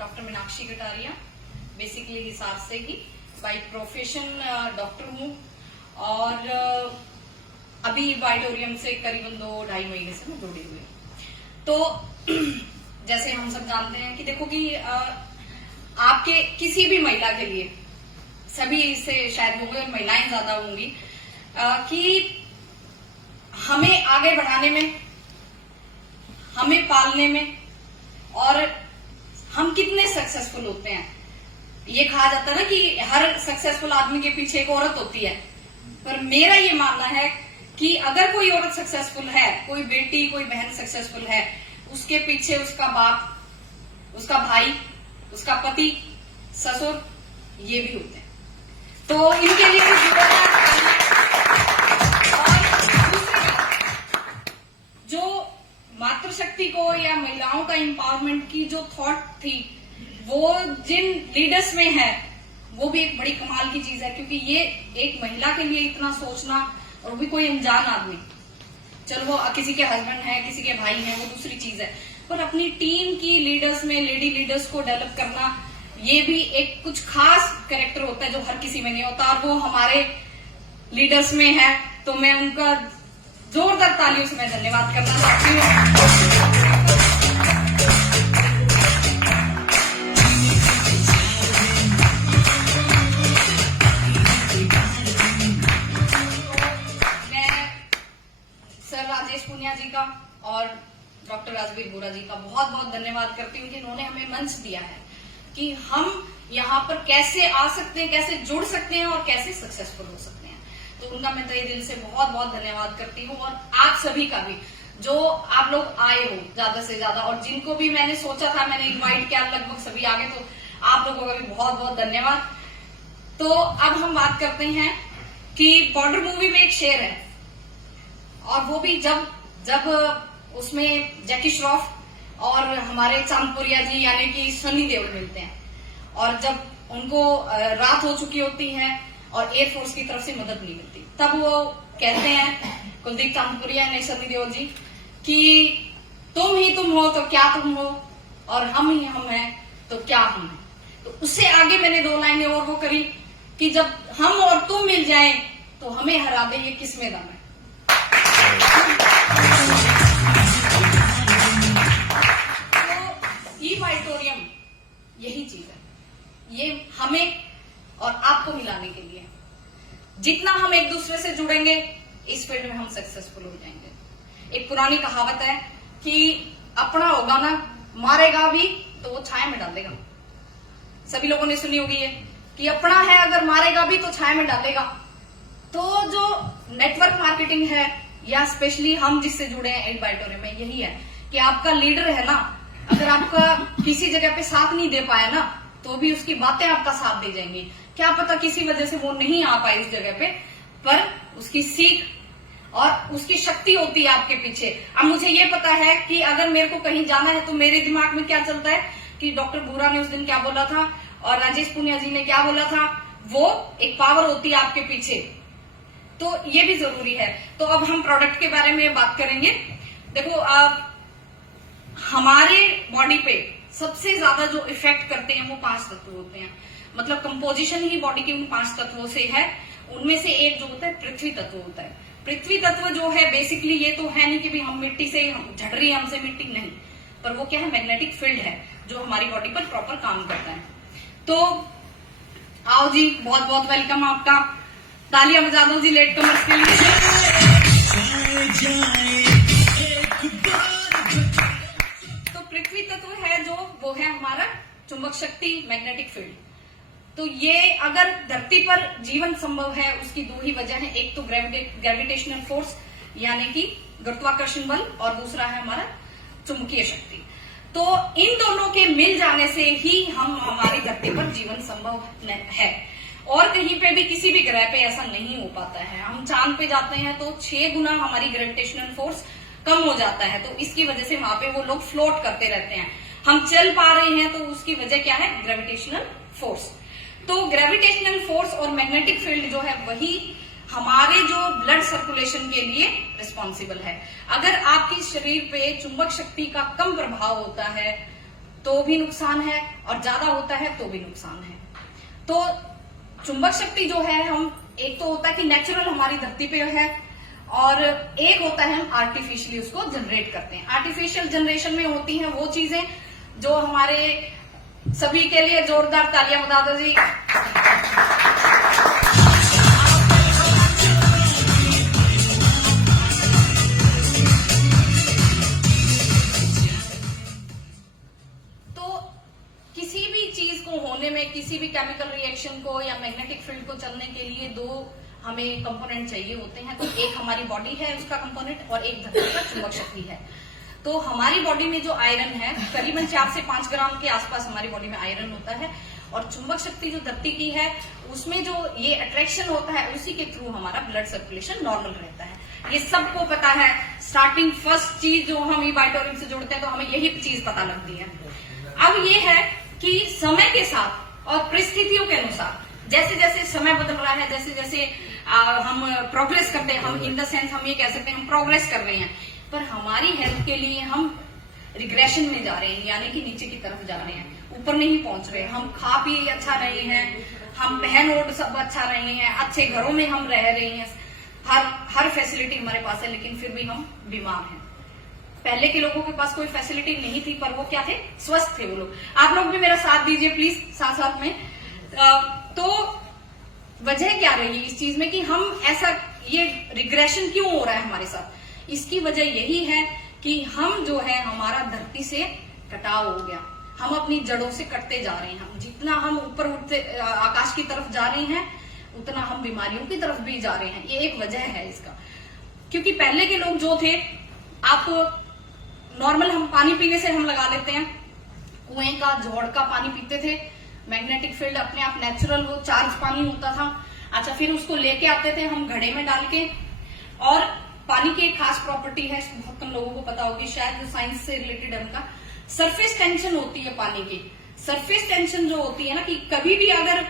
Doctor Meenakshi Kataria, basically Hisar से ही, by profession doctor हूँ और अभी वाइटोरियम से करीबन 2-2.5 महीने से मैं जुड़ी हुई। तो जैसे हम सब जानते हैं कि देखो कि आपके किसी भी महिला के लिए, सभी इससे शायद होंगे और महिलाएं ज्यादा होंगी, कि हमें आगे बढ़ाने में, हमें पालने में और हम कितने सक्सेसफुल होते हैं। ये कहा जाता है ना कि हर सक्सेसफुल आदमी के पीछे एक औरत होती है, पर मेरा ये मानना है कि अगर कोई औरत सक्सेसफुल है, कोई बेटी, कोई बहन सक्सेसफुल है, उसके पीछे उसका बाप, उसका भाई, उसका पति, ससुर, ये भी होते हैं। तो इनके लिए कुछ जो मातृशक्ति को या महिलाओं का एम्पावरमेंट की जो थॉट थी, वो जिन लीडर्स में है, वो भी एक बड़ी कमाल की चीज है। क्योंकि ये एक महिला के लिए इतना सोचना, और भी कोई अनजान आदमी, चलो वो किसी के हस्बैंड है, किसी के भाई हैं, वो दूसरी चीज है, पर अपनी टीम की लीडर्स में लेडी लीडर्स को डेवलप करना, ये भी एक कुछ खास कैरेक्टर होता है जो हर किसी में नहीं होता, और वो हमारे लीडर्स में है। तो मैं उनका जोरदार तालियों से मैं धन्यवाद करना चाहती हूँ। राजेश पुनिया जी का और डॉक्टर राजवीर बोरा जी का बहुत बहुत धन्यवाद करती हूँ कि इन्होंने हमें मंच दिया है कि हम यहाँ पर कैसे आ सकते हैं, कैसे जुड़ सकते हैं और कैसे सक्सेसफुल हो सकते हैं। तो उनका मैं तहे दिल से बहुत बहुत धन्यवाद करती हूँ। और आप सभी का भी, जो आप लोग आए हो ज्यादा से ज्यादा, और जिनको भी मैंने सोचा था, मैंने इन्वाइट किया, लगभग सभी आ गए, तो आप लोगों का भी बहुत बहुत धन्यवाद। तो अब हम बात करते हैं कि बॉर्डर मूवी में एक शेर है, और वो भी जब उसमें जैकी श्रॉफ और हमारे चांदपुरिया जी यानी कि सनी देओल मिलते हैं, और जब उनको रात हो चुकी होती है और एयरफोर्स की तरफ से मदद नहीं मिलती, तब वो कहते हैं, कुलदीप चांदपुरिया ने सनी देओल जी, कि तुम ही तुम हो तो क्या तुम हो, और हम ही हम हैं तो क्या हम हैं। तो उससे आगे मैंने 2 लाइनें और वो करी कि जब हम और तुम मिल जाएं तो हमें हरा दे ये किसमें दम है। तो ई वाइटोरियम यही चीज है, ये हमें और आपको मिलाने के लिए। जितना हम एक दूसरे से जुड़ेंगे, इस फील्ड में हम सक्सेसफुल हो जाएंगे। एक पुरानी कहावत है कि अपना होगा ना, मारेगा भी तो वो छाया में डालेगा। सभी लोगों ने सुनी होगी ये कि अपना है अगर मारेगा भी तो छाया में डालेगा। तो जो नेटवर्क मार्केटिंग है, या स्पेशली हम जिससे जुड़े हैं एड वाइटोरियम में, यही है कि आपका लीडर है ना, अगर आपका किसी जगह पे साथ नहीं दे पाया ना, तो भी उसकी बातें आपका साथ दे जाएंगी। क्या पता किसी वजह से वो नहीं आ पाए इस जगह पे, पर उसकी सीख और उसकी शक्ति होती है आपके पीछे। अब मुझे ये पता है कि अगर मेरे को कहीं जाना है तो मेरे दिमाग में क्या चलता है कि डॉक्टर बोरा ने उस दिन क्या बोला था और राजेश पुनिया जी ने क्या बोला था, वो एक पावर होती है आपके पीछे। तो ये भी जरूरी है। तो अब हम प्रोडक्ट के बारे में बात करेंगे। देखो, हमारे बॉडी पे सबसे ज्यादा जो इफेक्ट करते हैं वो 5 तत्व होते हैं। मतलब कंपोजिशन ही बॉडी के उन 5 तत्वों से है। उनमें से एक जो होता है पृथ्वी तत्व होता है। पृथ्वी तत्व जो है बेसिकली ये तो है नहीं कि भी हम मिट्टी से झड़ रही है हमसे मिट्टी, नहीं, पर वो क्या है, मैग्नेटिक फील्ड है जो हमारी बॉडी पर प्रॉपर काम करता है। तो आओ जी, बहुत बहुत वेलकम आपका। तालियां बजा दो जी लेट कमर्स के लिए। तो पृथ्वी तत्व है जो, वो है हमारा चुंबक शक्ति, मैग्नेटिक फील्ड। तो ये अगर धरती पर जीवन संभव है, उसकी 2 ही वजह है। एक तो ग्रेविटेशनल फोर्स यानी कि गुरुत्वाकर्षण बल, और दूसरा है हमारा चुंबकीय शक्ति। तो इन दोनों के मिल जाने से ही हमारी धरती पर जीवन संभव है। और कहीं पे भी किसी भी ग्रह पे ऐसा नहीं हो पाता है। हम चांद पे जाते हैं तो 6 गुना हमारी ग्रेविटेशनल फोर्स कम हो जाता है, तो इसकी वजह से वहां पे वो लोग फ्लोट करते रहते हैं। हम चल पा रहे हैं तो उसकी वजह क्या है, ग्रेविटेशनल फोर्स। तो ग्रेविटेशनल फोर्स और मैग्नेटिक फील्ड जो है वही हमारे जो ब्लड सर्कुलेशन के लिए रिस्पॉन्सिबल है। अगर आपके शरीर पे चुंबक शक्ति का कम प्रभाव होता है तो भी नुकसान है और ज्यादा होता है तो भी नुकसान है। तो चुंबक शक्ति जो है, हम एक तो होता है कि नेचुरल हमारी धरती पे है, और एक होता है हम आर्टिफिशियली उसको जनरेट करते हैं। आर्टिफिशियल जनरेशन में होती हैं वो चीजें जो हमारे सभी के लिए जोरदार तालियां बजा दो जी। किसी भी चीज को होने में, किसी भी केमिकल रिएक्शन को या मैग्नेटिक फील्ड को चलने के लिए दो हमें कंपोनेंट चाहिए होते हैं। तो एक हमारी बॉडी है उसका कंपोनेंट, और एक धरती का चुंबक शक्ति है। तो हमारी बॉडी में जो आयरन है, करीबन 4 से 5 ग्राम के आसपास हमारी बॉडी में आयरन होता है, और चुंबक शक्ति जो धरती की है उसमें जो ये अट्रैक्शन होता है उसी के थ्रू हमारा ब्लड सर्कुलेशन नॉर्मल रहता है। ये सबको पता है। स्टार्टिंग फर्स्ट चीज जो हम इबाइटोरियम से जोड़ते हैं तो हमें यही चीज पता लगती है। अब ये है कि समय के साथ और परिस्थितियों के अनुसार जैसे जैसे समय बदल रहा है, जैसे जैसे हम प्रोग्रेस करते हैं, हम इन द सेंस हम ये कह सकते हैं हम प्रोग्रेस कर रहे हैं, पर हमारी हेल्थ के लिए हम रिग्रेशन में जा रहे हैं, यानी कि नीचे की तरफ जा रहे हैं, ऊपर नहीं पहुंच रहे। हम खा पी अच्छा रहे हैं, हम पहन ओढ़ सब अच्छा रहे हैं, अच्छे घरों में हम रह रहे हैं, हर फैसिलिटी हमारे पास है, लेकिन फिर भी हम बीमार हैं। पहले के लोगों के पास कोई फैसिलिटी नहीं थी, पर वो क्या थे, स्वस्थ थे वो लोग। आप लोग भी मेरा साथ दीजिए प्लीज, साथ साथ में। तो वजह क्या रही इस चीज में कि हम ऐसा, ये रिग्रेशन क्यों हो रहा है हमारे साथ? इसकी वजह यही है कि हम जो है हमारा धरती से कटाव हो गया, हम अपनी जड़ों से कटते जा रहे हैं। हम जितना हम ऊपर उठते आकाश की तरफ जा रहे हैं उतना हम बीमारियों की तरफ भी जा रहे हैं। ये एक वजह है इसका। क्योंकि पहले के लोग जो थे, आप नॉर्मल हम पानी पीने से हम लगा लेते हैं, कुएं का जोड़ का पानी पीते थे, मैग्नेटिक फील्ड अपने आप नेचुरल वो चार्ज पानी होता था। अच्छा, फिर उसको लेके आते थे हम घड़े में डाल के, और पानी की एक खास प्रॉपर्टी है, बहुत कम लोगों को पता होगी शायद, जो साइंस से रिलेटेड है उनका, सरफेस टेंशन होती है पानी की। सरफेस टेंशन जो होती है ना, कि कभी भी अगर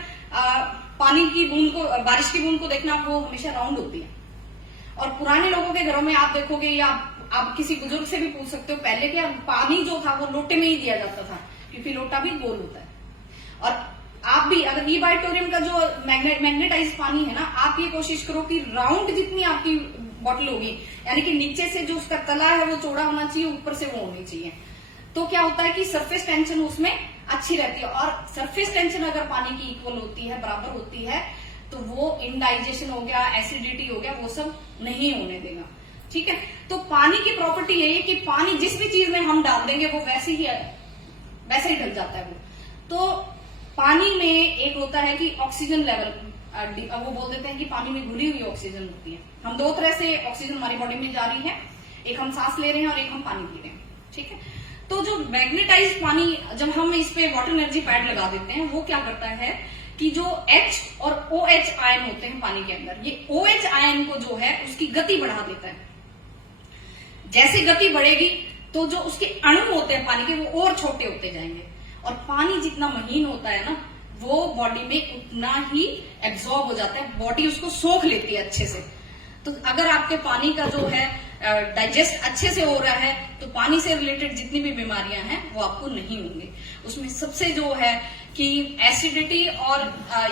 पानी की बूंद को, बारिश की बूंद को देखना, वो हमेशा राउंड होती है। और पुराने लोगों के घरों में आप देखोगे, या आप किसी बुजुर्ग से भी पूछ सकते हो, पहले क्या पानी जो था वो लोटे में ही दिया जाता था, क्योंकि लोटा भी गोल होता है। और आप भी अगर इबाइटोरियम का जो मैग्नेटाइज पानी है ना, आप ये कोशिश करो कि राउंड जितनी आपकी बॉटल होगी, यानी कि नीचे से जो उसका तला है वो चौड़ा होना चाहिए, ऊपर से वो होनी चाहिए। तो क्या होता है कि सरफेस टेंशन उसमें अच्छी रहती है, और सरफेस टेंशन अगर पानी की इक्वल होती है, बराबर होती है, तो वो इनडाइजेशन हो गया, एसिडिटी हो गया, वो सब नहीं होने देगा। ठीक है। तो पानी की प्रॉपर्टी यही है कि पानी जिस भी चीज में हम डाल देंगे वो वैसे ही ढल जाता है वो। तो पानी में एक होता है कि ऑक्सीजन लेवल, वो बोल देते हैं कि पानी में घुली हुई ऑक्सीजन होती है। हम दो तरह से ऑक्सीजन हमारी बॉडी में जा रही है, एक हम सांस ले रहे हैं और एक हम पानी पी रहे हैं। ठीक है। तो जो मैग्नेटाइज पानी, जब हम इस पे वाटर एनर्जी पैड लगा देते हैं, वो क्या करता है कि जो H और OH आयन होते हैं पानी के अंदर, ये OH आयन को जो है उसकी गति बढ़ा देता है। जैसे गति बढ़ेगी तो जो उसके अणु होते हैं पानी के, वो और छोटे होते जाएंगे, और पानी जितना महीन होता है ना, वो बॉडी में उतना ही एब्जॉर्ब हो जाता है, बॉडी उसको सोख लेती है अच्छे से। तो अगर आपके पानी का जो है डाइजेस्ट अच्छे से हो रहा है, तो पानी से रिलेटेड जितनी भी बीमारियां हैं वो आपको नहीं होंगी। उसमें सबसे जो है कि एसिडिटी, और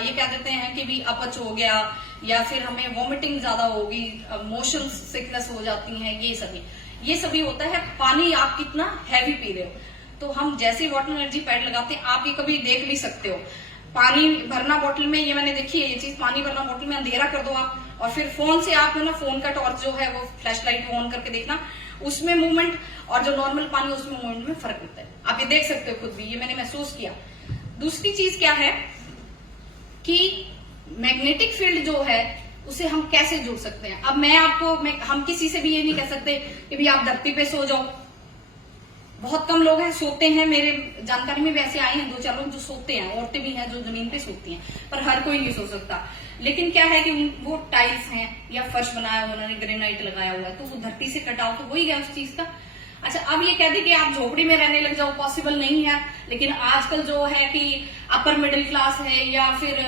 ये क्या कहते हैं कि भी अपच हो गया, या फिर हमें वॉमिटिंग ज्यादा होगी, मोशन सिकनेस हो जाती है, ये सभी होता है पानी आप कितना हैवी पी रहे हो। तो हम जैसे वाटर एनर्जी पैड लगाते हैं, आप ये कभी देख भी सकते हो, पानी भरना बोतल में, ये मैंने देखी है ये चीज, पानी भरना बोतल में, अंधेरा कर दो आप, और फिर फोन से आप ना, फोन का टॉर्च जो है वो फ्लैश लाइट ऑन करके देखना, उसमें मूवमेंट और जो नॉर्मल पानी उसमें मूवमेंट में फर्क होता है। आप ये देख सकते हो खुद भी, ये मैंने महसूस किया। दूसरी चीज क्या है कि मैग्नेटिक फील्ड जो है उसे हम कैसे जोड़ सकते हैं। अब हम किसी से भी ये नहीं कह सकते कि भी आप धरती पे सो जाओ। बहुत कम लोग हैं सोते हैं, मेरे जानकारी में वैसे आए हैं 2-4 लोग जो सोते हैं, औरतें भी हैं जो जमीन पे सोती हैं, पर हर कोई नहीं सो सकता। लेकिन क्या है कि वो टाइल्स हैं या फर्श बनाया हुआ, उन्होंने ग्रेनाइट लगाया हुआ है, तो वो धरती से कटाव तो हो ही गया उस चीज का। अच्छा, अब ये कह दी कि आप झोपड़ी में रहने लग जाओ, पॉसिबल नहीं है। लेकिन आजकल जो है कि अपर मिडिल क्लास है, या फिर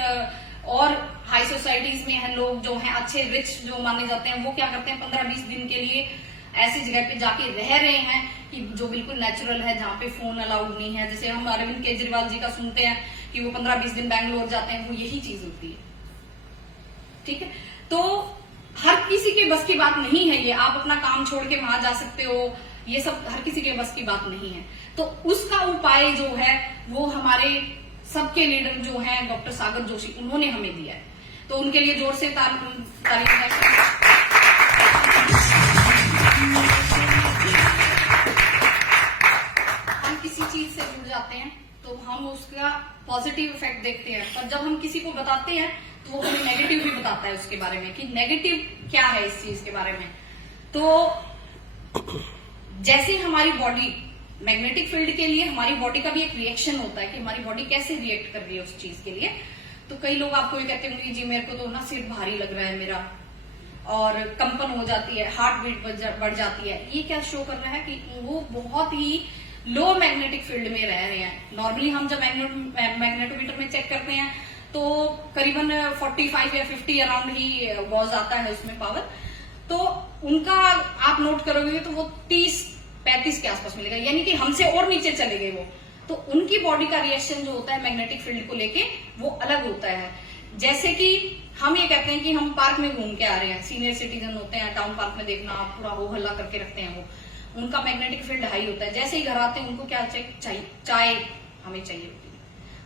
और हाई सोसाइटीज में है लोग जो हैं अच्छे रिच जो माने जाते हैं, वो क्या करते हैं 15-20 दिन के लिए ऐसी जगह पे जाके रह रहे हैं कि जो बिल्कुल नेचुरल है, जहाँ पे फोन अलाउड नहीं है। जैसे हम अरविंद केजरीवाल जी का सुनते हैं कि वो 15-20 दिन बैंगलोर जाते हैं, वो यही चीज होती है। ठीक है, तो हर किसी के बस की बात नहीं है ये। आप अपना काम छोड़ के वहां जा सकते हो, ये सब हर किसी के बस की बात नहीं है। तो उसका उपाय जो है वो हमारे सबके लीडर जो हैं डॉक्टर सागर जोशी, उन्होंने हमें दिया है। तो उनके लिए जोर से तारीफ है। हम किसी चीज से जुड़ जाते हैं तो हम उसका पॉजिटिव इफेक्ट देखते हैं, पर जब हम किसी को बताते हैं तो वो हमें नेगेटिव भी बताता है उसके बारे में कि नेगेटिव क्या है इस चीज के बारे में। तो जैसे हमारी बॉडी मैग्नेटिक फील्ड के लिए, हमारी बॉडी का भी एक रिएक्शन होता है कि हमारी बॉडी कैसे रिएक्ट कर रही है उस चीज के लिए। तो कई लोग आपको ये कहते होंगे जी मेरे को तो ना सिर भारी लग रहा है मेरा, और कंपन हो जाती है, हार्ट बीट बढ़ जाती है। ये क्या शो कर रहा है कि वो बहुत ही लो मैग्नेटिक फील्ड में रह रहे हैं। नॉर्मली हम जब मैग्नेटोमीटर में चेक करते हैं तो करीबन 45 या 50 अराउंड ही वॉज आता है उसमें पावर। तो उनका आप नोट करोगे तो वो 30-35 के आसपास मिलेगा, यानी कि हमसे और नीचे चले गए वो। तो उनकी बॉडी का रिएक्शन जो होता है मैग्नेटिक फील्ड को लेके वो अलग होता है। जैसे कि हम ये कहते हैं कि हम पार्क में घूम के आ रहे हैं, सीनियर सिटीजन होते हैं, टाउन पार्क में देखना पूरा हो हल्ला करके रखते हैं, वो उनका मैग्नेटिक फील्ड हाई होता है। जैसे ही घर आते हैं उनको क्या चाहिए, चाय हमें चाहिए होती है।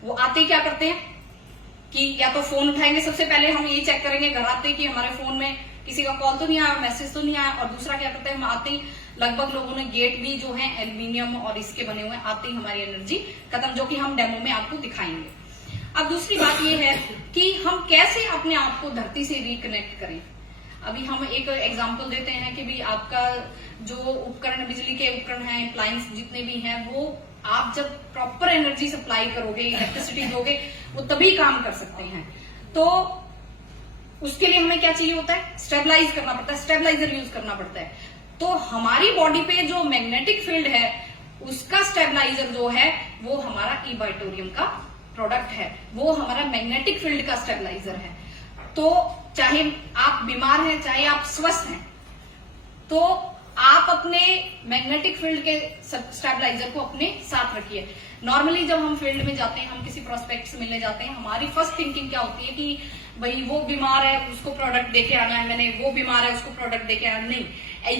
वो आते ही क्या करते हैं कि या तो फोन उठाएंगे, सबसे पहले हम ये चेक करेंगे घर आते कि हमारे फोन में किसी का कॉल तो नहीं आया, मैसेज तो नहीं आया। और दूसरा क्या करते हैं, हम आते ही लगभग लोगों ने गेट भी जो है एल्यूमिनियम और इसके बने हुए, आते ही हमारी एनर्जी खत्म, जो कि हम डेमो में आपको दिखाएंगे। अब दूसरी बात ये है कि हम कैसे अपने आप को धरती से रिकनेक्ट करें। अभी हम एक एग्जांपल देते हैं कि भी आपका जो उपकरण, बिजली के उपकरण हैं, अप्लायंस जितने भी हैं, वो आप जब प्रॉपर एनर्जी सप्लाई करोगे, इलेक्ट्रिसिटी दोगे, वो तभी काम कर सकते हैं। तो उसके लिए हमें क्या चाहिए होता है, स्टेबलाइज करना पड़ता है, स्टेबलाइजर यूज करना पड़ता है। तो हमारी बॉडी पे जो मैग्नेटिक फील्ड है उसका स्टेबलाइजर जो है वो हमारा इबाइटोरियम का प्रोडक्ट है, वो हमारा मैग्नेटिक फील्ड का स्टेबलाइजर है। तो चाहे आप बीमार हैं चाहे आप स्वस्थ हैं, तो आप अपने मैग्नेटिक फील्ड के स्टेबलाइजर को अपने साथ रखिए। नॉर्मली जब हम फील्ड में जाते हैं, हम किसी प्रोस्पेक्ट से मिलने जाते हैं, हमारी फर्स्ट थिंकिंग क्या होती है कि भाई वो बीमार है उसको प्रोडक्ट देके आना है, मैंने वो बीमार है उसको प्रोडक्ट देके आना। नहीं,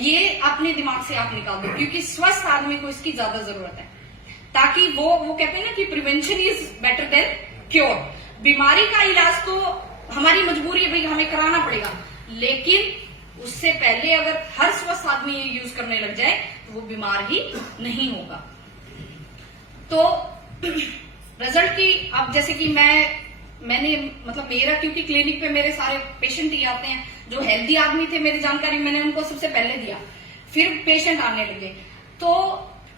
ये अपने दिमाग से आप निकाल दो, क्योंकि स्वस्थ आदमी को इसकी ज्यादा जरूरत है, ताकि वो कहते हैं ना कि prevention is better than cure. बीमारी का इलाज तो हमारी मजबूरी है भाई, हमें कराना पड़ेगा, लेकिन उससे पहले अगर हर स्वस्थ आदमी ये यूज करने लग जाए तो वो बीमार ही नहीं होगा। तो रिजल्ट की, अब जैसे कि मैंने मतलब मेरा, क्योंकि क्लिनिक पे मेरे सारे पेशेंट ही आते हैं, जो हेल्दी आदमी थे मेरी जानकारी मैंने उनको सबसे पहले दिया, फिर पेशेंट आने लगे। तो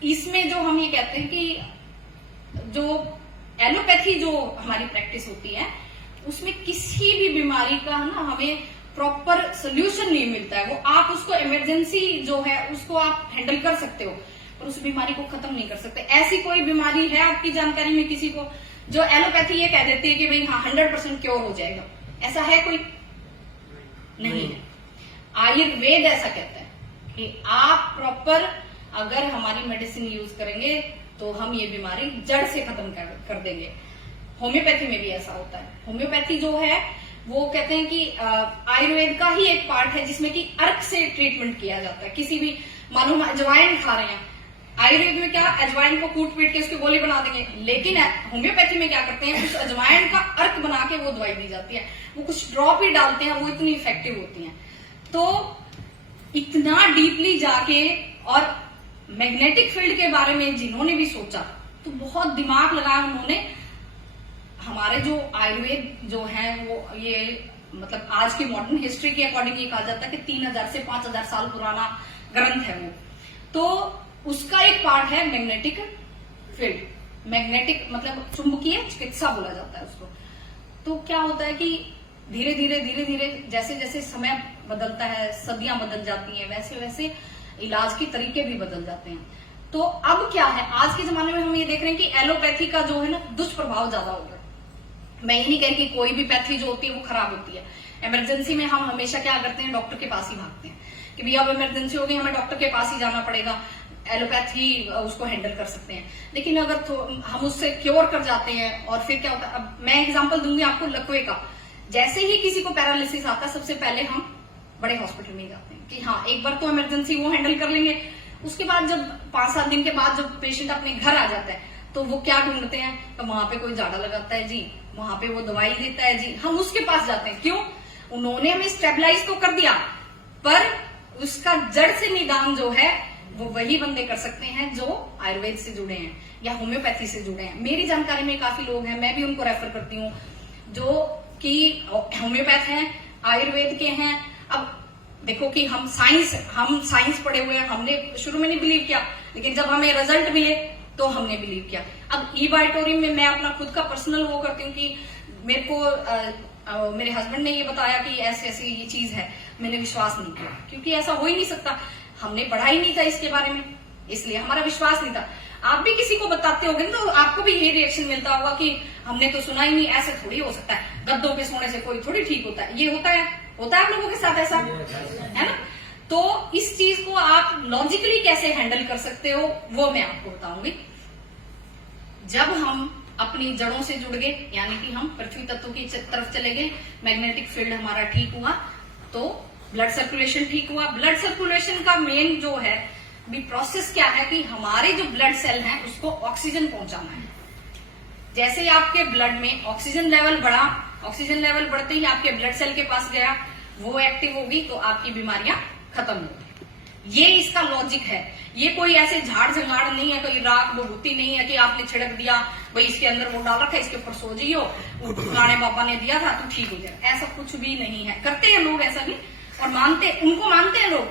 इसमें जो हम ये कहते हैं कि जो एलोपैथी जो हमारी प्रैक्टिस होती है उसमें किसी भी बीमारी का ना हमें प्रॉपर सोल्यूशन नहीं मिलता है। वो आप उसको इमरजेंसी जो है उसको आप हैंडल कर सकते हो, पर उस बीमारी को खत्म नहीं कर सकते। ऐसी कोई बीमारी है आपकी जानकारी में किसी को जो एलोपैथी ये कह देती है कि भाई हाँ 100% क्योर हो जाएगा? ऐसा है कोई? नहीं है। आयुर्वेद ऐसा कहता है कि आप प्रॉपर अगर हमारी मेडिसिन यूज करेंगे तो हम ये बीमारी जड़ से खत्म कर देंगे। होम्योपैथी में भी ऐसा होता है। होम्योपैथी जो है वो कहते हैं कि आयुर्वेद का ही एक पार्ट है जिसमें कि अर्क से ट्रीटमेंट किया जाता है। किसी भी, मानो अजवाइन खा रहे हैं, आयुर्वेद में क्या अजवाइन को कूट पीट के उसकी गोली बना देंगे, लेकिन होम्योपैथी में क्या करते हैं, उस अजवाइन का अर्क बना के वो दवाई दी जाती है। वो कुछ ड्रॉप ही डालते हैं, वो इतनी इफेक्टिव होती है। तो इतना डीपली जाके और मैग्नेटिक फील्ड के बारे में जिन्होंने भी सोचा तो बहुत दिमाग लगाया उन्होंने। हमारे जो आयुर्वेद जो है वो ये मतलब आज की मॉडर्न हिस्ट्री के अकॉर्डिंग ये कहा जाता है कि 3000 से 5000 साल पुराना ग्रंथ है वो। तो उसका एक पार्ट है मैग्नेटिक फील्ड। मैग्नेटिक मतलब चुंबकीय चिकित्सा बोला जाता है उसको। तो क्या होता है कि धीरे धीरे जैसे जैसे समय बदलता है, सदियां बदल जाती हैं, वैसे वैसे इलाज के तरीके भी बदल जाते हैं। तो अब क्या है, आज के जमाने में हम ये देख रहे हैं कि एलोपैथी का जो है ना दुष्प्रभाव ज्यादा हो गया। मैं ये नहीं कह रही कि कोई भी पैथी जो होती है वो खराब होती है। इमरजेंसी में हम हमेशा क्या करते हैं, डॉक्टर के पास ही भागते हैं कि भैया अब इमरजेंसी हो गई, हमें डॉक्टर के पास ही जाना पड़ेगा। एलोपैथी उसको हैंडल कर सकते हैं। लेकिन अगर हम उससे क्योर कर जाते हैं और फिर क्या होता है, अब मैं एग्जांपल दूंगी आपको लकवे का। जैसे ही किसी को पैरालिसिस आता है सबसे पहले हम बड़े हॉस्पिटल में जाते हैं कि हाँ एक बार तो इमरजेंसी वो हैंडल कर लेंगे। उसके बाद जब 5-7 दिन के बाद जब पेशेंट अपने घर आ जाता है तो वो क्या ढूंढते हैं, तो वहां पे कोई झाड़ा लगाता है जी, वहां पे वो दवाई देता है जी, हम उसके पास जाते हैं। क्यों? उन्होंने हमें स्टेबलाइज तो कर दिया, पर उसका जड़ से निदान जो है वो वही बंदे कर सकते हैं जो आयुर्वेद से जुड़े हैं या होम्योपैथी से जुड़े हैं। मेरी जानकारी में काफी लोग हैं, मैं भी उनको रेफर करती हूँ जो कि होम्योपैथ हैं, आयुर्वेद के हैं। अब देखो कि हम साइंस पढ़े हुए हैं, हमने शुरू में नहीं बिलीव किया, लेकिन जब हमें रिजल्ट मिले तो हमने बिलीव किया। अब ई-बायोटोरियम में मैं अपना खुद का पर्सनल वो करती हूँ कि मेरे को मेरे हस्बैंड ने ये बताया कि ऐसे ऐसी ये चीज है, मैंने विश्वास नहीं किया क्योंकि ऐसा हो ही नहीं सकता, हमने पढ़ा ही नहीं था इसके बारे में, इसलिए हमारा विश्वास नहीं था। आप भी किसी को बताते होंगे तो आपको भी ये रिएक्शन मिलता होगा कि हमने तो सुना ही नहीं, ऐसे थोड़ी हो सकता है, गद्दों पे सोने से कोई थोड़ी ठीक होता है। ये होता है आप लोगों के साथ ऐसा है ना। तो इस चीज को आप लॉजिकली कैसे हैंडल कर सकते हो वो मैं आपको बताऊंगी। जब हम अपनी जड़ों से जुड़ गए, यानी कि हम पृथ्वी तत्व की तरफ चले गए, मैग्नेटिक फील्ड हमारा ठीक हुआ, तो ब्लड सर्कुलेशन ठीक हुआ। ब्लड सर्कुलेशन का मेन जो है भी प्रोसेस क्या है कि हमारे जो ब्लड सेल हैं उसको ऑक्सीजन पहुंचाना है। जैसे ही आपके ब्लड में ऑक्सीजन लेवल बढ़ा, ऑक्सीजन लेवल बढ़ते ही आपके ब्लड सेल के पास गया, वो एक्टिव होगी तो आपकी बीमारियां खत्म होगी। ये इसका लॉजिक है। ये कोई ऐसे झाड़ झंगाड़ नहीं है, कोई राख विभूति नहीं है कि आपने छिड़क दिया, भाई इसके अंदर वो डाल रखा है, इसके ऊपर सो जाइयो, पुराने पापा ने दिया था तो ठीक हो जाए, ऐसा कुछ भी नहीं है। करते हैं लोग ऐसा भी और उनको मानते हैं लोग।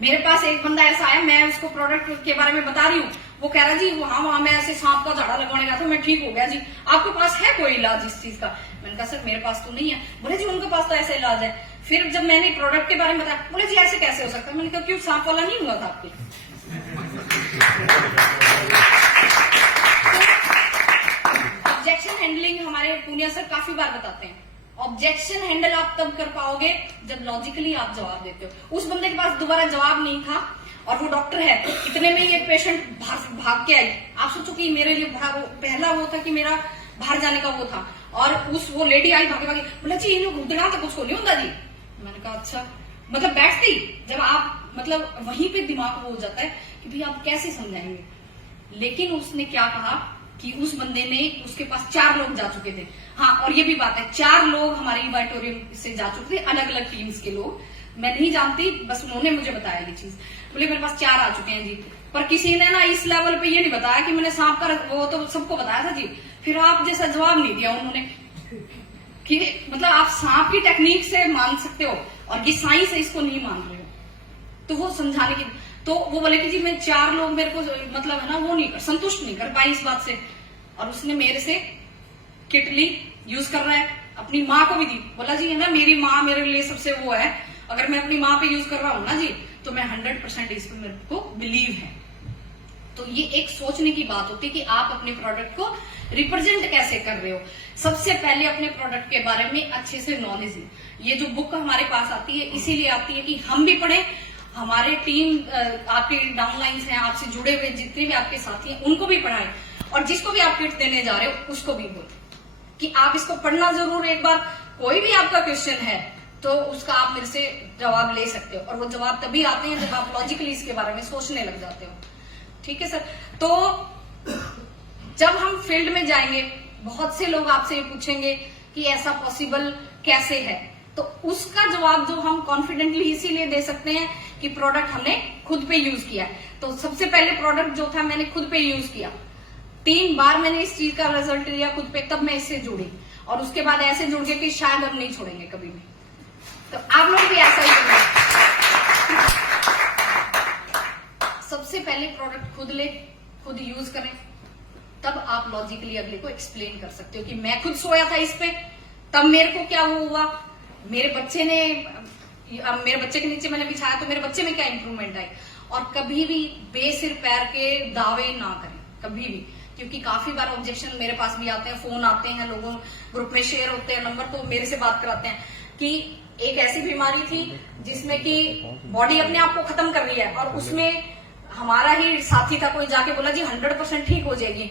मेरे पास एक बंदा ऐसा आया, मैं उसको प्रोडक्ट के बारे में बता रही हूँ, वो कह रहा जी वहां मैं ऐसे सांप का झाड़ा लगवाने गया था, मैं ठीक हो गया जी, आपके पास है कोई इलाज इस चीज का? मैंने कहा सर मेरे पास तो नहीं है। बोले जी उनके पास तो ऐसा इलाज है। फिर जब मैंने प्रोडक्ट के बारे में बताया, बोले जी ऐसे कैसे हो सकता है? मैंने कहा क्यों, सांप वाला नहीं हुआ था आपके? ऑब्जेक्शन हैंडलिंग हमारे पूनिया सर काफी बार बताते हैं। ऑब्जेक्शन हैंडल आप तब कर पाओगे जब लॉजिकली आप जवाब देते हो। उस बंदे के पास दोबारा जवाब नहीं था और वो डॉक्टर है, इतने में ही एक पेशेंट भाग के आई। आप सोचो कि मेरे लिए पहला वो था कि मेरा बाहर जाने का वो था, और वो लेडी आई भागे भागे, बोला जी इन उदड़ा तो कुछ नहीं होता जी। मैंने कहा अच्छा, मतलब बैठती जब आप मतलब वहीं पे दिमाग वो हो जाता है कि भाई आप कैसे समझाएंगे। लेकिन उसने क्या कहा कि उस बंदे ने, उसके पास 4 लोग जा चुके थे। हाँ, और ये भी बात है, 4 लोग हमारे ई-बायोटोरियम से जा चुके थे, अलग अलग टीम्स के लोग। मैं नहीं जानती, बस उन्होंने मुझे बताया ये चीज। बोले मेरे पास 4 आ चुके हैं जी, पर किसी ने ना इस लेवल पे ये नहीं बताया कि मैंने सांप का, वो तो सबको बताया था जी। फिर आप जैसा जवाब नहीं दिया उन्होंने कि मतलब आप सांप की टेक्निक से मान सकते हो और ये साइंस है इसको नहीं मान रहे हो। तो वो समझाने की, तो वो बोले कि जी मैं 4 लोग मेरे को मतलब है ना वो नहीं संतुष्ट नहीं कर पाई इस बात से। और उसने मेरे से किट ली, यूज कर रहा है, अपनी माँ को भी दी। बोला जी है ना मेरी माँ मेरे लिए सबसे वो है, अगर मैं अपनी माँ पे यूज कर रहा हूं ना जी तो मैं 100% इस पर मेरे को बिलीव है। तो ये एक सोचने की बात होती है कि आप अपने प्रोडक्ट को रिप्रेजेंट कैसे कर रहे हो। सबसे पहले अपने प्रोडक्ट के बारे में अच्छे से नॉलेज है। ये जो बुक हमारे पास आती है इसीलिए आती है कि हम भी पढ़ें, हमारे टीम आपके डाउनलाइंस हैं, आपसे जुड़े हुए जितने भी आपके साथी हैं उनको भी पढ़ाएं, और जिसको भी आप किट देने जा रहे हो उसको भी बोलें कि आप इसको पढ़ना जरूर एक बार। कोई भी आपका क्वेश्चन है तो उसका आप मेरे से जवाब ले सकते हो, और वो जवाब तभी आते हैं जब आप लॉजिकली इसके बारे में सोचने लग जाते हो। ठीक है सर। तो जब हम फील्ड में जाएंगे बहुत से लोग आपसे ये पूछेंगे कि ऐसा पॉसिबल कैसे है, तो उसका जवाब जो हम कॉन्फिडेंटली इसीलिए दे सकते हैं कि प्रोडक्ट हमने खुद पे यूज किया है। तो सबसे पहले प्रोडक्ट जो था मैंने खुद पे यूज किया, 3 बार मैंने इस चीज का रिजल्ट लिया खुद पे, तब मैं इससे जुड़ी, और उसके बाद ऐसे जुड़ गए कि शायद हम नहीं छोड़ेंगे कभी भी। तो आप लोग भी ऐसा ही करें। सबसे पहले प्रोडक्ट खुद ले, खुद यूज करें, तब आप लॉजिकली अगले को एक्सप्लेन कर सकते हो कि मैं खुद सोया था इस पे, तब मेरे को क्या हुआ, मेरे बच्चे के नीचे मैंने बिछाया तो मेरे बच्चे में क्या इंप्रूवमेंट आई। और कभी भी बेसिर पैर के दावे ना करें कभी भी, क्योंकि काफी बार ऑब्जेक्शन मेरे पास भी आते हैं, फोन आते हैं, लोगों ग्रुप में शेयर होते हैं नंबर, तो मेरे से बात कराते हैं कि एक ऐसी बीमारी थी जिसमें कि बॉडी अपने आप को खत्म कर रही है और उसमें हमारा ही साथी था, कोई जाके बोला जी 100% ठीक हो जाएगी।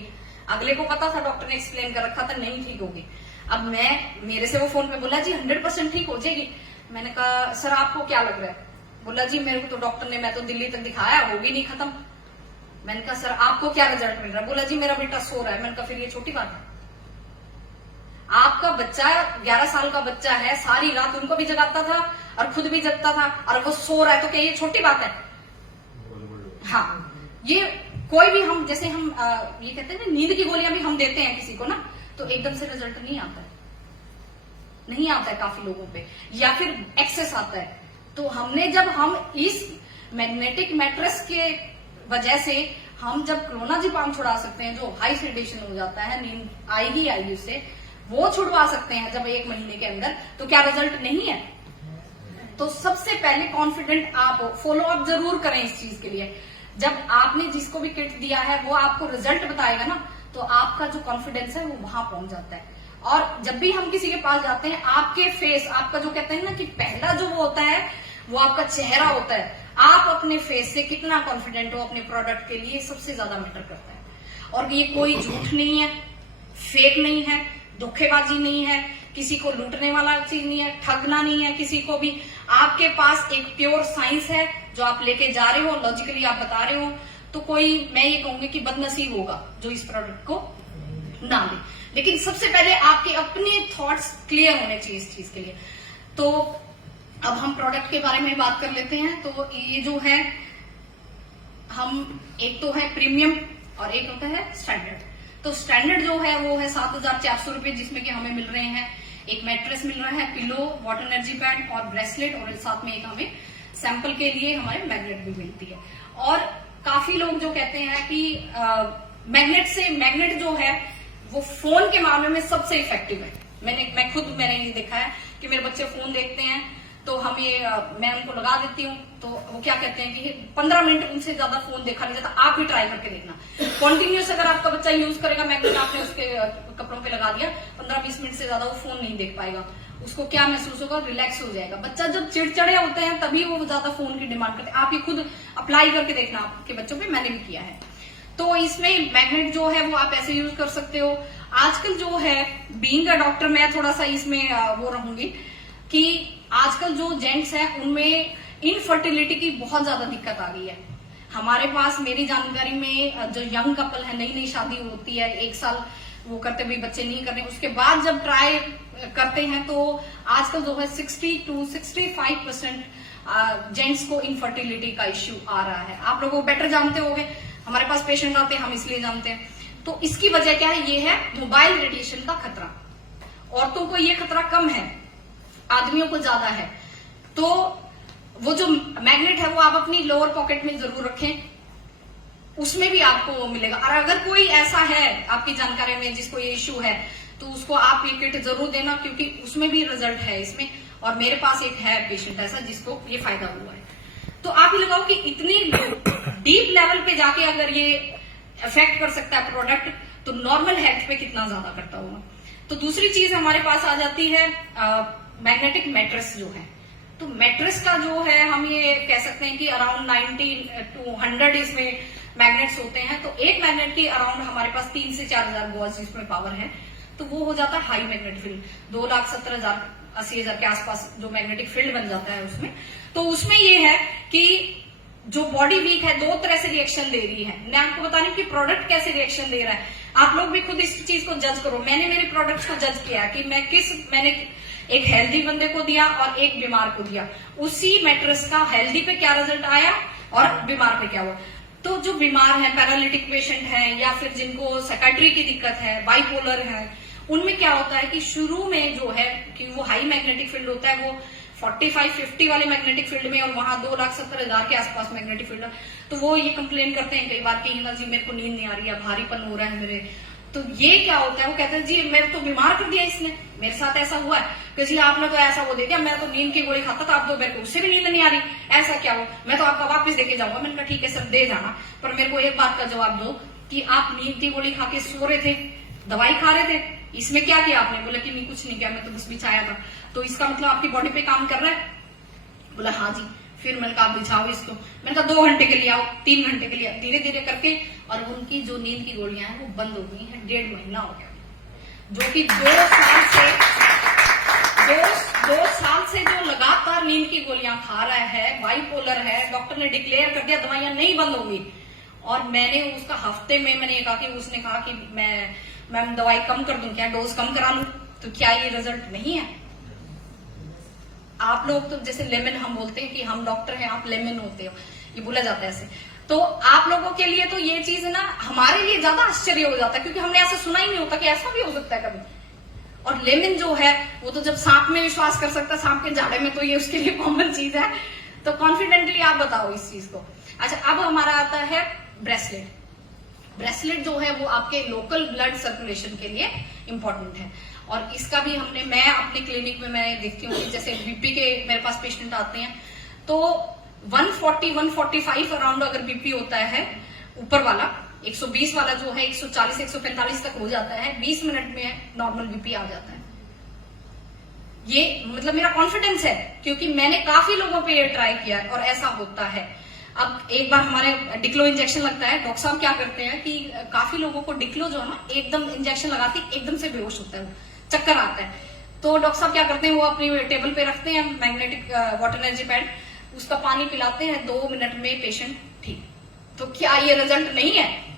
अगले को पता था, डॉक्टर ने एक्सप्लेन कर रखा था नहीं ठीक होगी। अब मेरे से वो फोन पे बोला जी 100% ठीक हो जाएगी। मैंने कहा सर आपको क्या लग रहा है? बोला जी मेरे को तो डॉक्टर ने, मैं तो दिल्ली तक दिखाया, वो भी नहीं खत्म। मैंने कहा सर आपको क्या रिजल्ट मिल रहा है? बोला जी मेरा बेटा सो रहा है। मैंने कहा फिर ये छोटी बात है? आपका बच्चा 11 साल का बच्चा है, सारी रात उनको भी जगाता था और खुद भी जगता था, और वो सो रहा है, तो क्या ये छोटी बात है? हाँ, ये कोई भी हम जैसे हम ये कहते हैं ना, नींद की गोलियां भी हम देते हैं किसी को ना, तो एकदम से रिजल्ट नहीं आता है, नहीं आता है काफी लोगों पे, या फिर एक्सेस आता है। तो हमने जब हम इस मैग्नेटिक मैट्रेस के वजह से हम जब क्लोनाज़ेपाम छुड़ा सकते हैं, जो हाई सेडेशन हो जाता है, नींद आएगी उससे, वो छुड़वा सकते हैं जब 1 महीने के अंदर, तो क्या रिजल्ट नहीं है? तो सबसे पहले कॉन्फिडेंट आप फॉलो अप जरूर करें इस चीज के लिए। जब आपने जिसको भी किट दिया है वो आपको रिजल्ट बताएगा ना, तो आपका जो कॉन्फिडेंस है वो वहां पहुंच जाता है। और जब भी हम किसी के पास जाते हैं, आपके फेस, आपका जो कहते हैं ना कि पहला जो वो होता है वो आपका चेहरा होता है, आप अपने फेस से कितना कॉन्फिडेंट हो अपने प्रोडक्ट के लिए, सबसे ज्यादा मैटर करता है। और ये कोई झूठ नहीं है, फेक नहीं है, धोखेबाजी नहीं है, किसी को लूटने वाला चीज नहीं है, ठगना नहीं है किसी को भी। आपके पास एक प्योर साइंस है जो आप लेके जा रहे हो, लॉजिकली आप बता रहे हो, तो कोई, मैं ये कहूंगी कि बदनसीब होगा जो इस प्रोडक्ट को ना ले। लेकिन सबसे पहले आपके अपने थॉट्स क्लियर होने चाहिए इस चीज के लिए। तो अब हम प्रोडक्ट के बारे में बात कर लेते हैं। तो ये जो है, हम एक तो है प्रीमियम और एक होता है स्टैंडर्ड। तो स्टैंडर्ड जो है वो है 7,400 रुपए, जिसमें कि हमें मिल रहे हैं एक मैट्रेस मिल रहा है, पिलो, वाटर एनर्जी पैड और ब्रेसलेट, और साथ में एक हमें सैंपल के लिए हमारे मैग्नेट भी मिलती है। और काफी लोग जो कहते हैं कि मैग्नेट जो है वो फोन के मामले में सबसे इफेक्टिव है। मैं खुद ये देखा है कि मेरे बच्चे फोन देखते हैं, तो मैं उनको लगा देती हूँ, तो वो क्या कहते हैं कि 15 मिनट उनसे ज्यादा फोन देखा नहीं जाता। आप भी ट्राई करके देखना, कॉन्टिन्यूस अगर आपका बच्चा यूज करेगा मैग्नेट, आपने उसके कपड़ों पे लगा दिया, 15-20 मिनट से ज्यादा वो फोन नहीं देख पाएगा। उसको क्या महसूस होगा? रिलैक्स हो जाएगा। बच्चा जब चिड़चिड़े होते हैं तभी वो ज्यादा फोन की डिमांड करते हैं। आप ये खुद अप्लाई करके देखना आपके बच्चों पे, मैंने भी किया है। तो इसमें मैग्नेट जो है वो आप ऐसे यूज कर सकते हो। आजकल जो है, बीइंग अ डॉक्टर, मैं थोड़ा सा इसमें वो रहूंगी कि आजकल जो जेंट्स हैं उनमें इनफर्टिलिटी की बहुत ज्यादा दिक्कत आ गई है। हमारे पास, मेरी जानकारी में, जो यंग कपल है, नई शादी होती है, 1 साल वो करते हुए बच्चे नहीं करने, उसके बाद जब ट्राई करते हैं तो आजकल जो है 60 to 65% जेंट्स को इनफर्टिलिटी का इश्यू आ रहा है। आप लोगों को बेटर जानते होंगे, हमारे पास पेशेंट आते हैं, हम इसलिए जानते हैं। तो इसकी वजह क्या है? ये है मोबाइल रेडिएशन का खतरा। औरतों को ये खतरा कम है, आदमियों को ज्यादा है। तो वो जो मैग्नेट है वो आप अपनी लोअर पॉकेट में जरूर रखें, उसमें भी आपको मिलेगा। और अगर कोई ऐसा है आपकी जानकारी में जिसको ये इश्यू है, तो उसको आप ये किट जरूर देना, क्योंकि उसमें भी रिजल्ट है इसमें। और मेरे पास एक है पेशेंट ऐसा जिसको ये फायदा हुआ है। तो आप ये लगाओ कि इतनी डीप लेवल पे जाके अगर ये इफेक्ट कर सकता है प्रोडक्ट, तो नॉर्मल हेल्थ पे कितना ज्यादा करता होगा। तो दूसरी चीज हमारे पास आ जाती है मैग्नेटिक मैट्रेस जो है। तो मैट्रेस का जो है, हम ये कह सकते हैं कि अराउंड 90 to 100 इसमें मैग्नेट्स होते हैं। तो एक मैग्नेट की अराउंड हमारे पास 3 से 4,000 वॉट्स जिसमें पावर है, तो वो हो जाता है हाई मैग्नेट फील्ड। 2,70,000-80,000 के आसपास जो मैग्नेटिक फील्ड बन जाता है उसमें। तो उसमें ये है कि जो बॉडी वीक है, 2 तरह से रिएक्शन दे रही है। मैं आपको बता रही हूँ कि प्रोडक्ट कैसे रिएक्शन दे रहा है। आप लोग भी खुद इस चीज को जज करो। मैंने मेरे प्रोडक्ट्स को जज किया कि मैंने एक हेल्दी बंदे को दिया और एक बीमार को दिया। उसी मैट्रेस का हेल्दी पे क्या रिजल्ट आया और बीमार पे क्या हुआ। तो जो बीमार है, पैरालिटिक पेशेंट है, या फिर जिनको साइकाट्री की दिक्कत है, बाइपोलर है, उनमें क्या होता है कि शुरू में जो है कि वो हाई मैग्नेटिक फील्ड होता है, वो 45-50 वाले मैग्नेटिक फील्ड में, और वहां 2,70,000 के आसपास मैग्नेटिक फील्ड है। तो वो ये कंप्लेन करते हैं कई बार कि हिना जी मेरे को नींद नहीं आ रही है, भारीपन हो रहा है मेरे। तो ये क्या होता है, वो कहते हैं जी मेरे तो बीमार कर दिया इसने, मेरे साथ ऐसा हुआ है कि जी आपने तो ऐसा वो दे दिया, मैं तो नींद की गोली खाता था, आप तो मेरे को उससे भी नींद नहीं आ रही, ऐसा क्या हो, मैं तो आपका वापस देके जाऊंगा। मैंने कहा ठीक है सर दे जाना, पर मेरे को एक बात का जवाब दो कि आप नींद की गोली खा के सो रहे थे, दवाई खा रहे थे, इसमें क्या किया आपने? बोला कि नहीं कुछ नहीं किया, मैं तो बस बिछाया था। तो इसका मतलब आपकी बॉडी पे काम कर रहा है? बोला हाँ जी। फिर मैंने कहा बिछाओ इसको, मैंने कहा 2 घंटे के लिए आओ, 3 घंटे के लिए, धीरे धीरे करके और उनकी जो नींद की गोलियां हैं वो बंद हो गई हैं। 1.5 महीना हो गया, जो कि 2 साल से जो लगातार नींद की गोलियां खा रहा है, बाइपोलर है, डॉक्टर ने डिक्लेयर कर दिया दवाइयां नहीं बंद होगी। और मैंने उसका हफ्ते में मैंने कहा कि उसने कहा कि मैम दवाई कम कर दूं क्या, डोज कम करा लूं, तो क्या ये रिजल्ट नहीं है? आप लोग तो जैसे लेमन हम बोलते हैं कि हम डॉक्टर हैं, आप लेमन होते हो, ये बोला जाता है ऐसे। तो आप लोगों के लिए तो ये चीज ना हमारे लिए ज्यादा आश्चर्य हो जाता है, क्योंकि हमने ऐसा सुना ही नहीं होता कि ऐसा भी हो सकता है कभी। और लेमन जो है वो तो जब सांप में विश्वास कर सकता है, सांप के जाड़े में, तो ये उसके लिए कॉमन चीज है। तो कॉन्फिडेंटली आप बताओ इस चीज को। अच्छा, अब हमारा आता है ब्रेसलेट। ब्रेसलेट जो है वो आपके लोकल ब्लड सर्कुलेशन के लिए इंपॉर्टेंट है, और इसका भी मैं अपने क्लिनिक में मैं देखती हूँ कि जैसे बीपी के मेरे पास पेशेंट आते हैं तो 140-145 अराउंड अगर बीपी होता है ऊपर वाला, 120 वाला जो है 140-145 तक हो जाता है, 20 मिनट में नॉर्मल बीपी आ जाता है। ये मतलब मेरा कॉन्फिडेंस है, क्योंकि मैंने काफी लोगों पे ये ट्राई किया है और ऐसा होता है। अब एक बार हमारे डिक्लो इंजेक्शन लगता है, डॉक्टर साहब क्या करते हैं कि काफी लोगों को डिक्लो जो है ना एकदम इंजेक्शन लगाते एकदम से बेहोश होता है, चक्कर आता है। तो डॉक्टर साहब क्या करते हैं, वो अपनी टेबल पे रखते हैं मैग्नेटिक वाटर एनर्जी पैड, उसका पानी पिलाते हैं, 2 मिनट में पेशेंट ठीक। तो क्या ये रिजल्ट नहीं है?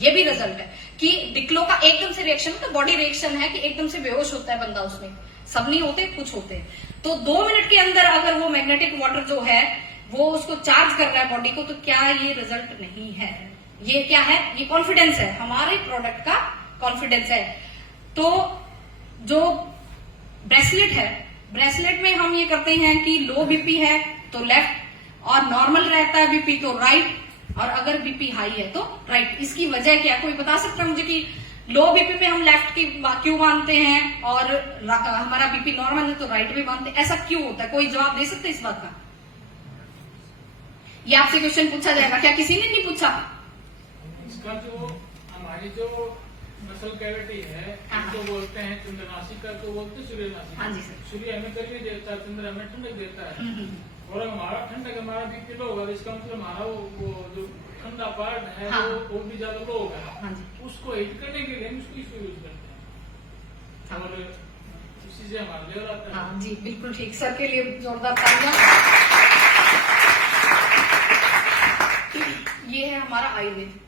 ये भी रिजल्ट है कि डिक्लो का एकदम से रिएक्शन, तो बॉडी रिएक्शन है कि एकदम से बेहोश होता है बंदा, उसमें सब नहीं होते, कुछ होते हैं। तो 2 मिनट के अंदर अगर वो मैग्नेटिक वाटर जो है वो उसको चार्ज कर रहा है बॉडी को, तो क्या ये रिजल्ट नहीं है? ये क्या है? ये कॉन्फिडेंस है, हमारे प्रोडक्ट का कॉन्फिडेंस है। तो जो ब्रेसलेट है, ब्रेसलेट में हम ये करते हैं कि लो बीपी है तो लेफ्ट, और नॉर्मल रहता है बीपी तो राइट, और अगर बीपी हाई है तो राइट। इसकी वजह क्या, कोई बता सकता है मुझे कि लो बीपी में हम लेफ्ट की क्यों मानते हैं और हमारा बीपी नॉर्मल है तो राइट में मानते हैं? ऐसा क्यों होता है? कोई जवाब दे सकते हैं इस बात का? ये आपसे क्वेश्चन पूछा जाएगा, क्या किसी ने नहीं पूछा? इसका जो हमारी जो मसल कैविटी है तो बोलते हैं चंद्रनासिका, तो बोलते हैं सूर्यनासिका। हाँ जी सर। सूर्य हमें गर्मी देता है, चंद्र हमें ठंडक देता है, और हमारा ठंडक हमारा बीपी लो होगा, इसका मतलब हमारा वो जो ठंडा पार्ट है वो भी ज्यादा लो होगा। हाँ जी। उसको हीट करने के लिए हम उसको यूज करते हैं, और इसी से हमारा लेवल आता है। हाँ जी, बिल्कुल ठीक। सर के लिए जोरदार तालियां। ये है हमारा आयुर्वेद,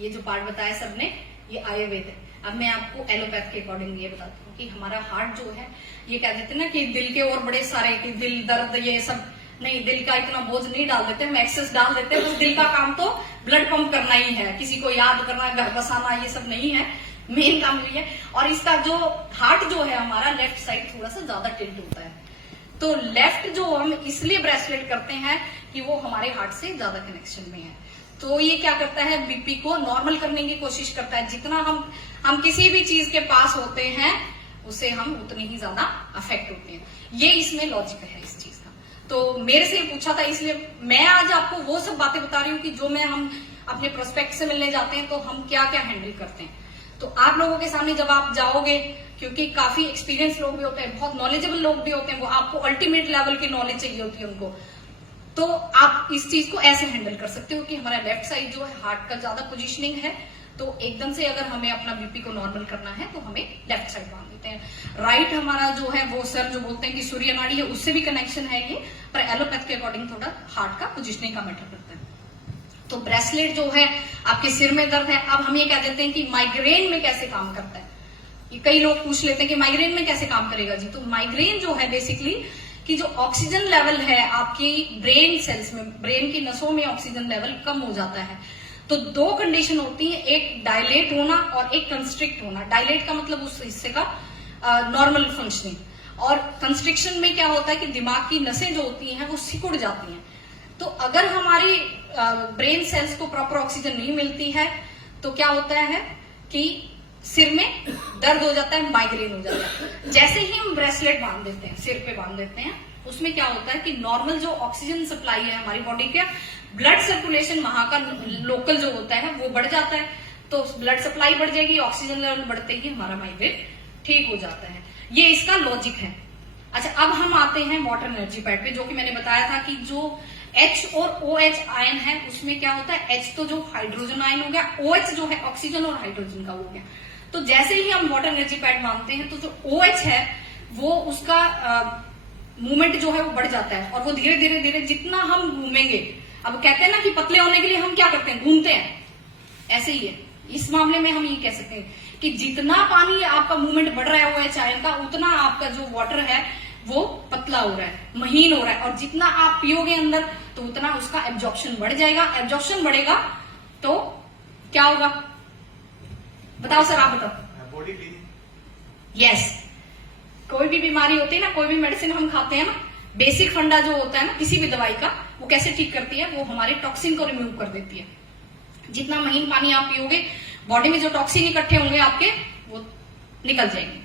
ये जो पार्ट बताया सबने ये आयुर्वेद है। अब मैं आपको एलोपैथ के अकॉर्डिंग ये बताती हूँ कि हमारा हार्ट जो है, ये कह देते हैं ना कि दिल के और बड़े सारे कि दिल दर्द ये सब नहीं, दिल का इतना बोझ नहीं डाल देते, हम एक्सेस डाल देते हैं। बस दिल का काम तो ब्लड पंप करना ही है, किसी को याद करना, घर बसाना, ये सब नहीं है, मेन काम यही है। और इसका जो हार्ट जो है हमारा लेफ्ट साइड थोड़ा सा ज्यादा टिल्ट होता है, तो लेफ्ट जो हम इसलिए ब्रेसलेट करते हैं कि वो हमारे हार्ट से ज्यादा कनेक्शन में है। तो ये क्या करता है, बीपी को नॉर्मल करने की कोशिश करता है। जितना हम किसी भी चीज के पास होते हैं उससे हम उतने ही ज्यादा अफेक्ट होते हैं। ये इसमें लॉजिक है इस चीज का। तो मेरे से पूछा था, इसलिए मैं आज आपको वो सब बातें बता रही हूँ कि जो हम अपने प्रोस्पेक्ट से मिलने जाते हैं तो हम क्या क्या हैंडल करते हैं। तो आप लोगों के सामने जब आप जाओगे, क्योंकि काफी एक्सपीरियंस लोग भी होते हैं, बहुत नॉलेजेबल लोग भी होते हैं, वो आपको अल्टीमेट लेवल की नॉलेज चाहिए होती है उनको, तो आप इस चीज को ऐसे हैंडल कर सकते हो कि हमारा लेफ्ट साइड जो है हार्ट का ज्यादा पोजीशनिंग है, तो एकदम से अगर हमें अपना बीपी को नॉर्मल करना है तो हमें लेफ्ट साइड बांध देते हैं। राइट हमारा जो है वो सर जो बोलते हैं कि सूर्य नाड़ी है, उससे भी कनेक्शन है ये, पर एलोपैथ के अकॉर्डिंग थोड़ा हार्ट का पोजीशनिंग का मैटर करता है। तो ब्रेसलेट जो है, आपके सिर में दर्द है, अब हम ये कह देते हैं कि माइग्रेन में कैसे काम करता है। ये कई लोग पूछ लेते हैं कि माइग्रेन में कैसे काम करेगा जी। तो माइग्रेन जो है बेसिकली कि जो ऑक्सीजन लेवल है आपकी ब्रेन सेल्स में, ब्रेन की नसों में ऑक्सीजन लेवल कम हो जाता है। तो 2 कंडीशन होती है, एक डायलेट होना और एक कंस्ट्रिक्ट होना। डायलेट का मतलब उस हिस्से का नॉर्मल फंक्शनिंग, और कंस्ट्रिक्शन में क्या होता है कि दिमाग की नसें जो होती हैं वो सिकुड़ जाती हैं। तो अगर हमारी ब्रेन सेल्स को प्रॉपर ऑक्सीजन नहीं मिलती है तो क्या होता है कि सिर में दर्द हो जाता है, माइग्रेन हो जाता है। जैसे ही हम ब्रेसलेट बांध देते हैं, सिर पे बांध देते हैं, उसमें क्या होता है कि नॉर्मल जो ऑक्सीजन सप्लाई है हमारी बॉडी के, ब्लड सर्कुलेशन वहां का लोकल जो होता है वो बढ़ जाता है। तो ब्लड सप्लाई बढ़ जाएगी, ऑक्सीजन लेवल बढ़ते ही हमारा माइग्रेन ठीक हो जाता है। ये इसका लॉजिक है। अच्छा, अब हम आते हैं वाटर एनर्जी पैड पे, जो कि मैंने बताया था कि जो H और OH आयन है उसमें क्या होता है, H तो जो हाइड्रोजन आयन हो गया, OH जो है ऑक्सीजन और हाइड्रोजन का हो गया। तो जैसे ही हम वाटर एनर्जी पैड मानते हैं तो जो OH है वो उसका मूवमेंट जो है वो बढ़ जाता है, और वो धीरे धीरे धीरे जितना हम घूमेंगे, अब कहते हैं ना कि पतले होने के लिए हम क्या करते हैं, घूमते हैं, ऐसे ही है इस मामले में हम ये कह सकते हैं कि जितना पानी आपका मूवमेंट बढ़ रहा है OH आयन का, उतना आपका जो वाटर है वो पतला हो रहा है, महीन हो रहा है, और जितना आप पियोगे अंदर तो उतना उसका एब्जॉर्प्शन बढ़ जाएगा। एब्जॉर्प्शन बढ़ेगा तो क्या होगा, बताओ सर, आप बताओ। Body cleaning. यस, कोई भी बीमारी होती है ना, कोई भी मेडिसिन हम खाते हैं ना, बेसिक फंडा जो होता है ना किसी भी दवाई का, वो कैसे ठीक करती है, वो हमारे टॉक्सिन को रिमूव कर देती है। जितना महीन पानी आप पियोगे, बॉडी में जो टॉक्सिन इकट्ठे होंगे आपके वो निकल जाएंगे।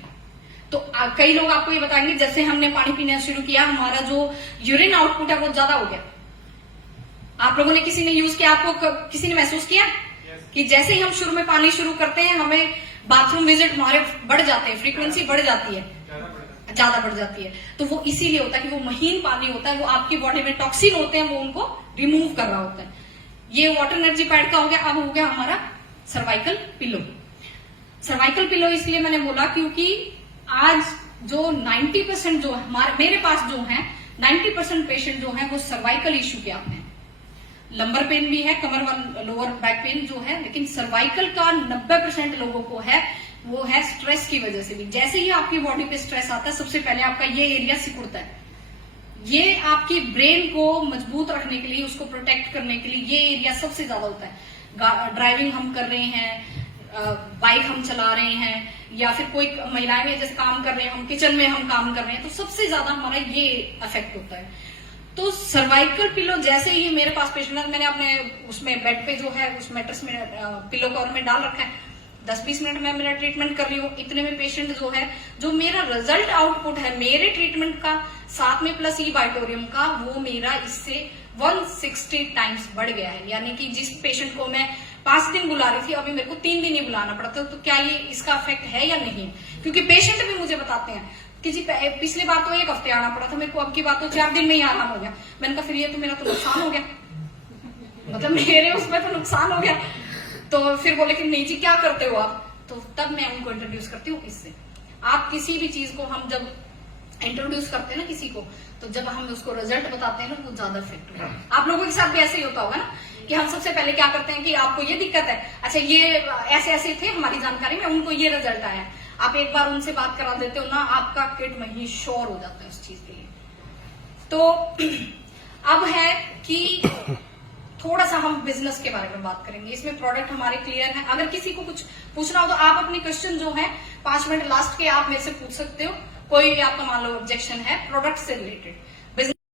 तो कई लोग आपको ये बताएंगे जैसे हमने पानी पीना शुरू किया, हमारा जो यूरिन आउटपुट है वो ज्यादा हो गया। आप लोगों ने, किसी ने यूज किया, आपको किसी ने महसूस किया कि जैसे ही हम शुरू में पानी शुरू करते हैं हमें बाथरूम विजिट हमारे बढ़ जाते हैं, फ्रीक्वेंसी बढ़ जाती है, ज्यादा बढ़ जाती है। तो वो इसीलिए होता है कि वो महीन पानी होता है, वो आपकी बॉडी में टॉक्सिन होते हैं, वो उनको रिमूव कर रहा होता है। ये वाटर एनर्जी पैड का हो गया। अब हो गया हमारा सर्वाइकल पिलो। सर्वाइकल पिलो इसलिए मैंने बोला क्योंकि आज जो 90% जो मेरे पास जो है 90% पेशेंट जो है वो सर्वाइकल इश्यू के आते हैं। लंबर पेन भी है, कमर लोअर बैक पेन जो है, लेकिन सर्वाइकल का 90% लोगों को है, वो है स्ट्रेस की वजह से भी। जैसे ही आपकी बॉडी पे स्ट्रेस आता है, सबसे पहले आपका ये एरिया सिकुड़ता है। ये आपकी ब्रेन को मजबूत रखने के लिए, उसको प्रोटेक्ट करने के लिए ये एरिया सबसे ज्यादा होता है। ड्राइविंग हम कर रहे हैं, बाइक हम चला रहे हैं, या फिर कोई महिलाएं जैसे काम कर रहे हैं, हम किचन में हम काम कर रहे हैं, तो सबसे ज्यादा हमारा ये इफेक्ट होता है। तो सर्वाइकल पिलो जैसे ही मेरे पास पेशेंट, मैंने अपने उसमें बेड पे जो है उस मैट्रेस में पिलो कवर में डाल रखा है, 10-20 मिनट में मेरा ट्रीटमेंट कर रही हूँ। इतने में पेशेंट जो है, जो मेरा रिजल्ट आउटपुट है मेरे ट्रीटमेंट का, साथ में प्लस ई बाइटोरियम का, वो मेरा इससे 160 टाइम्स बढ़ गया है। यानी कि जिस पेशेंट को मैं 5 दिन बुला रही थी, अभी मेरे को 3 दिन ही बुलाना पड़ता। तो क्या ये इसका इफेक्ट है या नहीं? क्योंकि पेशेंट भी मुझे बताते हैं कि जी पिछली बार तो 1 हफ्ते आना पड़ा था मेरे को, अब की बात तो 4 दिन में ही आराम हो गया। मैंने कहा फिर ये तो मेरा तो नुकसान हो गया, मतलब मेरे उसमें तो नुकसान हो गया। तो फिर बोले कि नहीं जी क्या करते हो आप? तो तब मैं उनको इंट्रोड्यूस करती हूँ इससे। आप किसी भी चीज को हम जब इंट्रोड्यूस करते हैं ना किसी को, तो जब हम उसको रिजल्ट बताते हैं ना, वो ज्यादा इफेक्ट होगा। आप लोगों के साथ भी ऐसे ही होता होगा ना कि हम सबसे पहले क्या करते हैं कि आपको ये दिक्कत है, अच्छा ये ऐसे ऐसे थे हमारी जानकारी में, उनको ये रिजल्ट आया है, आप एक बार उनसे बात करा देते हो ना, आपका किड वहीं श्योर हो जाता है उस चीज के लिए। तो अब है कि थोड़ा सा हम बिजनेस के बारे में बात करेंगे। इसमें प्रोडक्ट हमारे क्लियर है। अगर किसी को कुछ पूछना हो तो आप अपने क्वेश्चन जो है 5 मिनट लास्ट के आप मेरे से पूछ सकते हो। कोई भी आपका मान लो ऑब्जेक्शन है प्रोडक्ट से रिलेटेड,